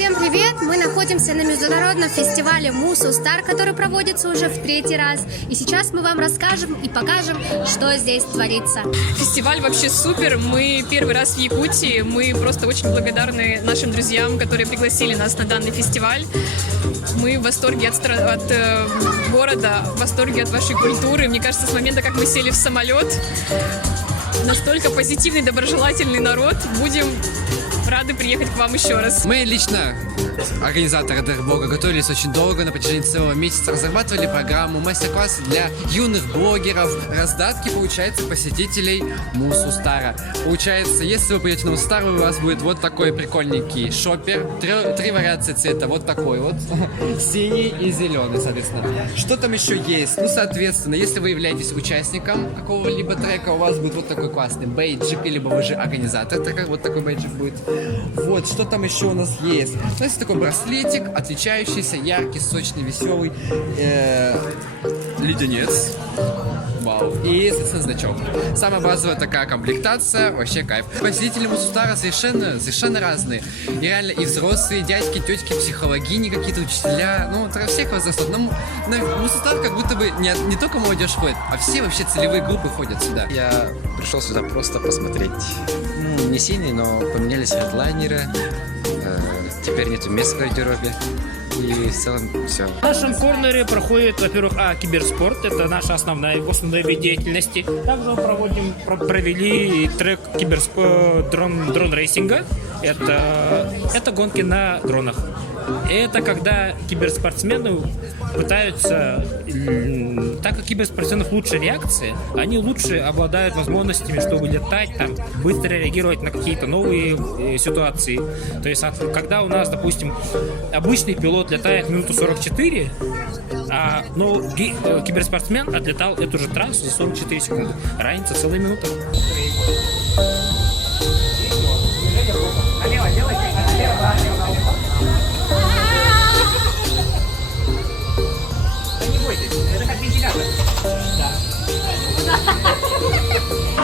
Всем привет! Мы находимся на международном фестивале Мусу Стар, который проводится уже в 3-й раз. И сейчас мы вам расскажем и покажем, что здесь творится. Фестиваль вообще супер. Мы первый раз в Якутии. Мы просто очень благодарны нашим друзьям, которые пригласили нас на данный фестиваль. Мы в восторге от города, в восторге от вашей культуры. Мне кажется, с момента, как мы сели в самолет, настолько позитивный, доброжелательный народ. Будем рады приехать к вам еще раз. Мы лично, организаторы Дэрбога, готовились очень долго, на протяжении целого месяца, разрабатывали программу, мастер-классы для юных блогеров, раздатки, получается, посетителей Мусу Стара. Получается, если вы придете на Мусу Стар, у вас будет вот такой прикольненький шоппер, три вариации цвета, вот такой вот, синий и зеленый, соответственно. Что там еще есть? Ну, соответственно, если вы являетесь участником какого-либо трека, у вас будет вот такой классный бейджик, либо вы же организатор трека, вот такой бейджик будет. Вот, что там еще у нас есть? У нас есть такой браслетик, отличающийся, яркий, сочный, веселый, леденец. Вау. И, соответственно, значок. Самая базовая такая комплектация, вообще кайф. Посетители Мусу Стара совершенно разные. И реально и взрослые, дядьки, тетки, психологини, какие-то учителя, ну, всех возрастов. Но на Мусу Стар как будто бы не только молодежь ходит, а все вообще целевые группы ходят сюда. Я пришел сюда просто посмотреть. Ну, не сильный, но поменялись хедлайнеры. Теперь нету мест в гардеробе. И в целом все. В нашем корнере проходит, во-первых, киберспорт. Это наша основной вид деятельности. Также провели трек дрон-рейсинга. Это гонки на дронах. Это когда киберспортсмены пытаются, так как киберспортсменов лучше реакция, они лучше обладают возможностями, чтобы летать, там, быстро реагировать на какие-то новые ситуации. То есть, когда у нас, допустим, обычный пилот летает минуту 44, но киберспортсмен отлетал эту же трассу за 44 секунды. Разница целая минута.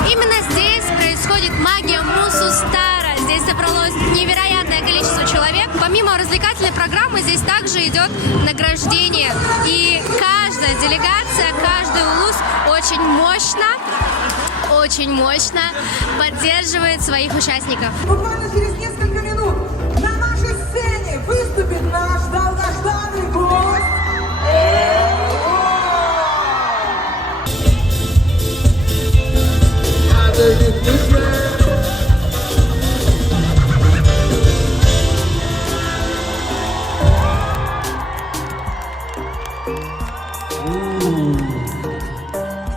Именно здесь происходит магия Мусу Стара. Здесь собралось невероятное количество человек. Помимо развлекательной программы, здесь также идет награждение. И каждая делегация, каждый улус очень мощно поддерживает своих участников. Буквально через несколько минут на нашей сцене выступит наш долгожданный гость.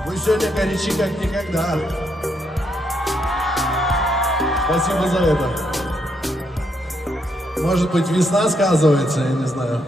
Вы сегодня горячи как никогда. Спасибо за это. Может быть, весна сказывается, я не знаю.